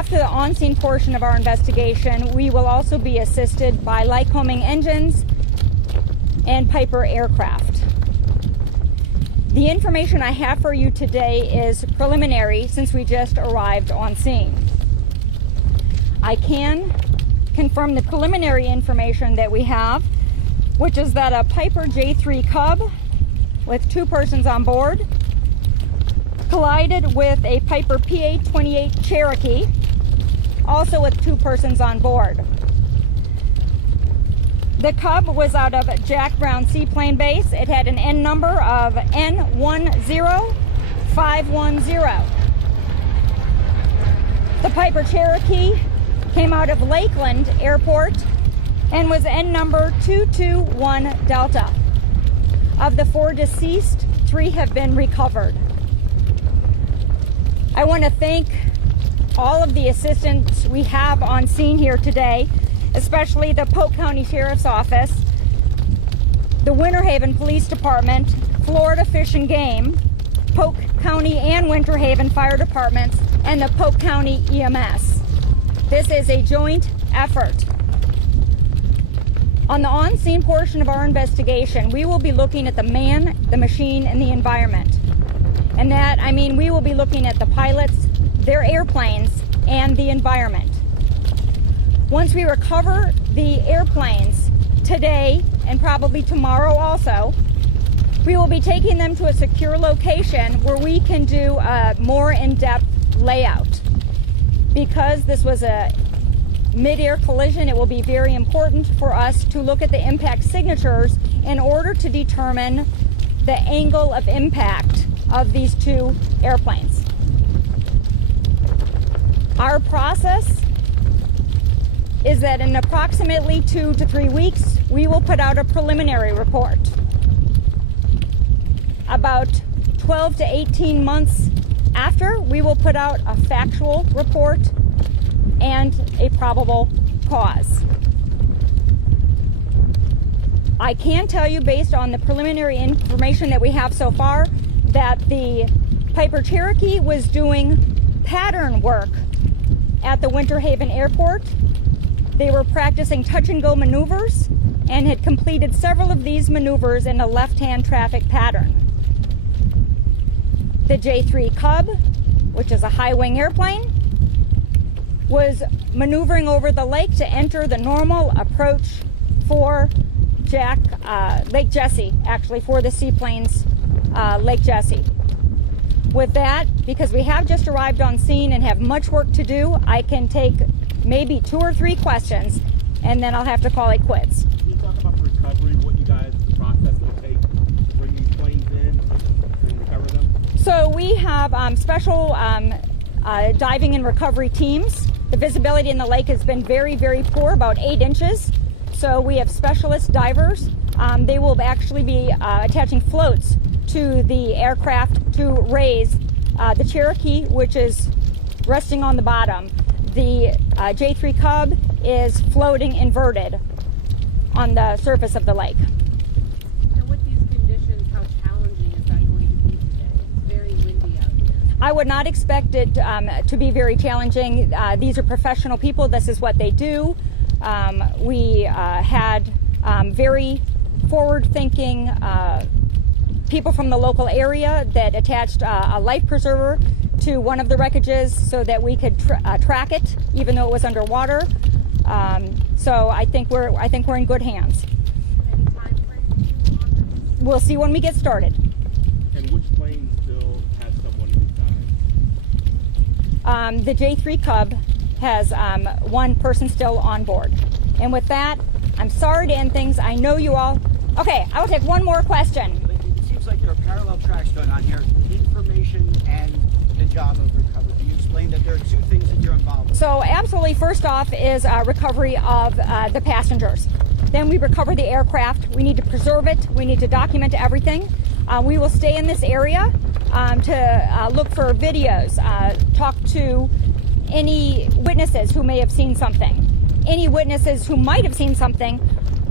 after the on-scene portion of our investigation, we will also be assisted by Lycoming engines and Piper aircraft. The information I have for you today is preliminary since we just arrived on scene. I can confirm the preliminary information that we have, which is that a Piper J3 Cub with 2 persons on board collided with a Piper PA-28 Cherokee, also with 2 persons on board. The Cub was out of Jack Brown Seaplane Base. It had an N number of N10510. The Piper Cherokee came out of Lakeland Airport and was N number 221 Delta. Of the 4 deceased, 3 have been recovered. I want to thank all of the assistants we have on scene here today, especially the Polk County Sheriff's Office, the Winter Haven Police Department, Florida Fish and Game, Polk County and Winter Haven Fire Departments, and the Polk County EMS. This is a joint effort. On the on-scene portion of our investigation, we will be looking at the man, the machine, and the environment. And that, I mean, we will be looking at the pilots, their airplanes, and the environment. Once we recover the airplanes today, and probably tomorrow also, we will be taking them to a secure location where we can do a more in-depth layout. Because this was a mid-air collision, it will be very important for us to look at the impact signatures in order to determine the angle of impact of these 2 airplanes. Our process is that in approximately 2 to 3 weeks, we will put out a preliminary report. About 12 to 18 months after, we will put out a factual report and a probable cause. I can tell you, based on the preliminary information that we have so far, that the Piper Cherokee was doing pattern work at the Winter Haven Airport. They were practicing touch-and-go maneuvers and had completed several of these maneuvers in a left-hand traffic pattern. The J3 Cub, which is a high-wing airplane, was maneuvering over the lake to enter the normal approach for Lake Jessie, actually for the seaplanes Lake Jessie. With that, because we have just arrived on scene and have much work to do, I can take maybe 2 or 3 questions, and then I'll have to call it quits. Can you talk about the recovery, what you guys, the process will take to bring these planes in and recover them? So we have special diving and recovery teams. The visibility in the lake has been very, very poor, about 8 inches. So we have specialist divers. They will actually be attaching floats to the aircraft to raise the Cherokee, which is resting on the bottom. The J3 Cub is floating inverted on the surface of the lake. And with these conditions, how challenging is that going to be today? It's very windy out here. I would not expect it to be very challenging. These are professional people. This is what they do. We had very forward-thinking people from the local area that attached a life preserver to one of the wreckages so that we could track it, even though it was underwater. So I think we're in good hands. Any time frame on this? We'll see when we get started. And which plane still has someone inside? The J3 Cub has 1 person still on board. And with that, I'm sorry to end things. I know you all. Okay, I will take 1 more question. It seems like there are parallel tracks going on here, information and the job of recovery. Can you explain that there are 2 things that you're involved with? So absolutely, first off is recovery of the passengers. Then we recover the aircraft. We need to preserve it. We need to document everything. We will stay in this area to look for videos, talk to any witnesses who may have seen something. Any witnesses who might have seen something,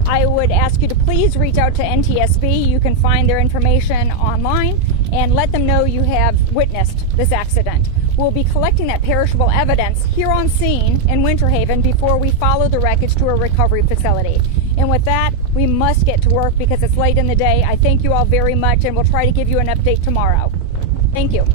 I would ask you to please reach out to NTSB. You can find their information online and let them know you have witnessed this accident. We'll be collecting that perishable evidence here on scene in Winter Haven before we follow the wreckage to a recovery facility. And with that, we must get to work because it's late in the day. I thank you all very much, and we'll try to give you an update tomorrow. Thank you.